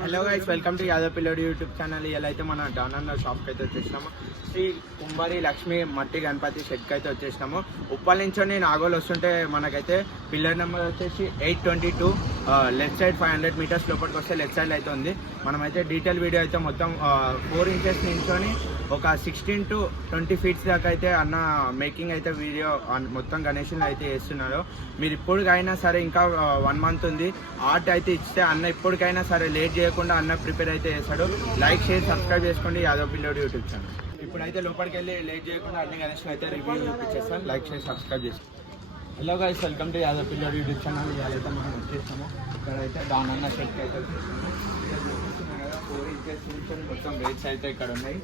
Hello guys, welcome to Yadav పిల్లడు YouTube channel. ఇలా అయితే మన డానన్న షాప్కి అయితే వచ్చేసినాము. శ్రీ కుంభారి లక్ష్మి మట్టి గణపతి షెడ్కి అయితే వచ్చేసినాము. ఉప్పల్ నుంచి నాగోల్ వస్తుంటే మనకైతే పిల్లర్ నెంబర్ వచ్చేసి 822, లెఫ్ట్ సైడ్ 500 మీటర్స్ లోపలికి వస్తే లెఫ్ట్ సైడ్ అయితే ఉంది. మనమైతే డీటెయిల్ వీడియో అయితే మొత్తం 4 ఇంచెస్ నుంచి ఒక 16 to 20 ఫీట్స్ దాకా అయితే అన్న మేకింగ్ అయితే వీడియో మొత్తం గణేష్ని అయితే చేస్తున్నారు. మీరు ఇప్పటికైనా సరే ఇంకా 1 మంత్ ఉంది, ఆర్ట్ అయితే ఇస్తే అన్న ఇప్పటికైనా సరే లేట్ చేయకుండా అన్న ప్రిపేర్ అయితే చేస్తాడు. లైక్ షేర్ సబ్స్క్రైబ్ చేసుకోండి యాదవ్ పిల్లోడు యూట్యూబ్ ఛానల్. ఇప్పుడైతే లోపలికి వెళ్ళి లేట్ చేయకుండా అన్ని గణేష్ని అయితే రివ్యూ చూపించేస్తాను. లైక్ షేర్ సబ్స్క్రైబ్ చేసుకోండి. Hello guys, welcome to Yadav పిల్లోడు యూట్యూబ్ ఛానల్. ఇవాళైతే మనం వచ్చేస్తాము. ఇక్కడైతే డానన్న షెడ్కి అయితే 4 ఇంచెస్ నుంచి మొత్తం రేట్స్ అయితే ఇక్కడ ఉన్నాయి.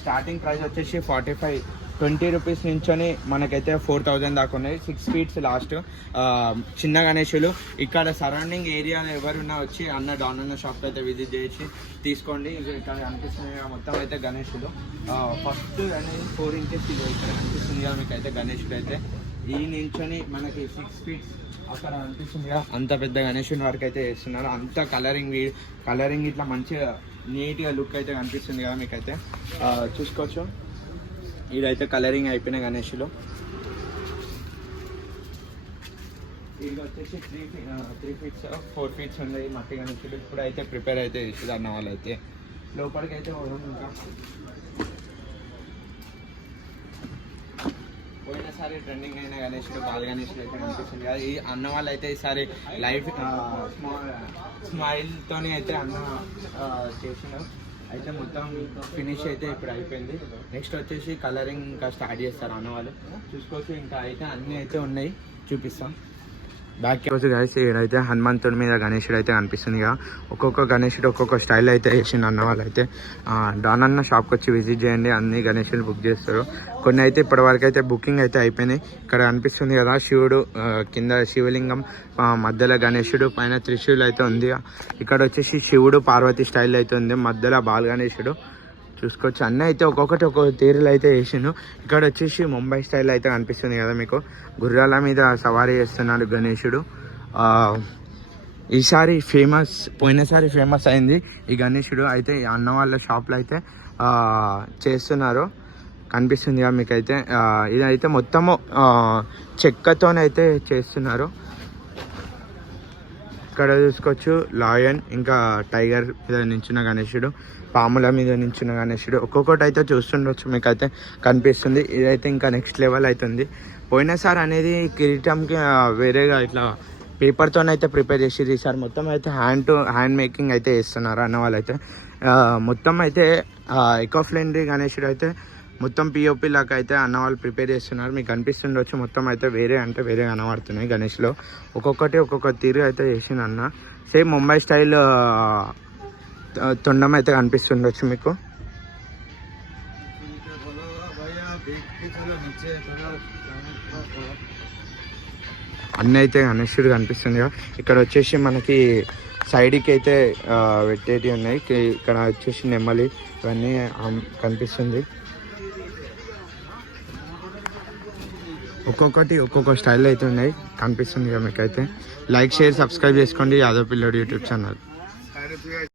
స్టార్టింగ్ ప్రైస్ వచ్చేసి 20 రూపీస్ నుంచి మనకైతే 4000 దాకా ఉన్నాయి. 6 ఫీట్స్ లాస్ట్ చిన్న గణేషులు. ఇక్కడ సరౌండింగ్ ఏరియాలో ఎవరున్నా వచ్చి అన్న డానన్న షాప్ అయితే విజిట్ చేసి తీసుకోండి. ఇక్కడ కనిపిస్తుంది మొత్తం అయితే గణేషులు. ఫస్ట్ అనేది 4 ఇంచెస్ ఇది ఇక్కడ కనిపిస్తుంది కదా మీకు అయితే గణేషులు అయితే. ఈ నుంచి మనకి 6 ఫీట్స్ అక్కడ అనిపిస్తుంది కదా, అంత పెద్ద గణేషుని వరకు అయితే వేస్తున్నారు. అంత కలరింగ్ ఇట్లా మంచిగా నీట్గా లుక్ అయితే కనిపిస్తుంది కదా మీకైతే. చూసుకోవచ్చు, ఇదైతే కలరింగ్ అయిపోయిన గణేషులు. ఇది వచ్చేసి 3 ఫీట్స్ 4 ఫీట్స్ ఉన్నాయి మట్టి గణేషులు. ఇప్పుడు అయితే ప్రిపేర్ అయితే చేసేది అన్న వాళ్ళు అయితే. లోపలికి అయితే ఇంకా పోయినసారి ట్రెండింగ్ అయిన గణేషుడు బాల్ గణేషుడు అయితే కనిపిస్తుంది కదా. ఈ అన్న వాళ్ళు అయితే ఈసారి లైఫ్ స్మైల్తోనే అయితే అన్న చేసినాం. అయితే మొత్తం ఫినిష్ అయితే ఇప్పుడు అయిపోయింది. నెక్స్ట్ వచ్చేసి కలరింగ్ ఇంకా స్టార్ట్ చేస్తారు అన్న వాళ్ళు. చూసుకోవచ్చు, ఇంకా అయితే అన్నీ అయితే ఉన్నాయి, చూపిస్తాం. బ్యాక్ రోజు గైస్ ఇక్కడైతే హనుమంతుడి మీద గణేషుడు అయితే కనిపిస్తుంది కదా. ఒక్కొక్క గణేషుడు ఒక్కొక్క స్టైల్ అయితే వేసిండు అన్న వాళ్ళు అయితే. డానన్న షాప్కి వచ్చి విజిట్ చేయండి, అన్ని గణేషులు బుక్ చేస్తారు. కొన్ని అయితే ఇప్పటివరకు అయితే బుకింగ్ అయితే అయిపోయినాయి. ఇక్కడ కనిపిస్తుంది కదా శివుడు, కింద శివలింగం, మధ్యలో గణేషుడు, పైన త్రిశూలు అయితే ఉంది. ఇక్కడ వచ్చేసి శివుడు పార్వతి స్టైల్ అయితే ఉంది, మధ్యలో బాల్ గణేషుడు. చూసుకోవచ్చు, అన్నీ అయితే ఒక్కొక్క తీరులు అయితే వేసిండు. ఇక్కడ వచ్చేసి ముంబై స్టైల్ అయితే కనిపిస్తుంది కదా మీకు. గుర్రాల మీద సవారీ చేస్తున్నాడు గణేషుడు. ఈసారి పోయినసారి ఫేమస్ అయింది ఈ గణేషుడు అయితే. అన్న వాళ్ళ షాప్లో అయితే చేస్తున్నారు, కనిపిస్తుంది కదా మీకైతే. ఇదైతే మొత్తము చెక్కతోనైతే చేస్తున్నారు. ఇక్కడ చూసుకోవచ్చు లయన్, ఇంకా టైగర్ మీద నించున్న గణేషుడు, పాముల మీద నించున్న గణేషుడు. ఒక్కొక్కటి అయితే చూస్తుండొచ్చు మీకైతే కనిపిస్తుంది. ఇదైతే ఇంకా నెక్స్ట్ లెవెల్ అవుతుంది. పోయినసారి అనేది కిరీటంకి వేరేగా ఇట్లా పేపర్తోనైతే ప్రిపేర్ చేసి, ఈసారి మొత్తం అయితే హ్యాండ్ మేకింగ్ అయితే చేస్తున్నారు అన్న వాళ్ళైతే. మొత్తం అయితే ఎకో ఫ్రెండ్లీ గణేషుడు అయితే మొత్తం పిఓపి లాగా అయితే అన్న వాళ్ళు ప్రిపేర్ చేస్తున్నారు. మీకు కనిపిస్తుండొచ్చు, మొత్తం అయితే వేరే కనబడుతున్నాయి గణేష్లో. ఒక్కొక్క తీరు అయితే చేసింది అన్న. సేమ్ ముంబై స్టైల్ తొండం అయితే కనిపిస్తుండొచ్చు మీకు. అన్నీ అయితే గణేషుడు కనిపిస్తుంది కదా. ఇక్కడ వచ్చేసి మనకి సైడ్కి అయితే పెట్టేటి ఉన్నాయి. ఇక్కడ వచ్చేసి నెమ్మలి ఇవన్నీ కనిపిస్తుంది. ఒక్కొక్క స్టైల్ అయితే ఉన్నాయి, కనిపిస్తుంది కదా మీకైతే. లైక్ షేర్ సబ్స్క్రైబ్ చేసుకోండి యాదవ్ పిల్లోడు యూట్యూబ్ ఛానల్.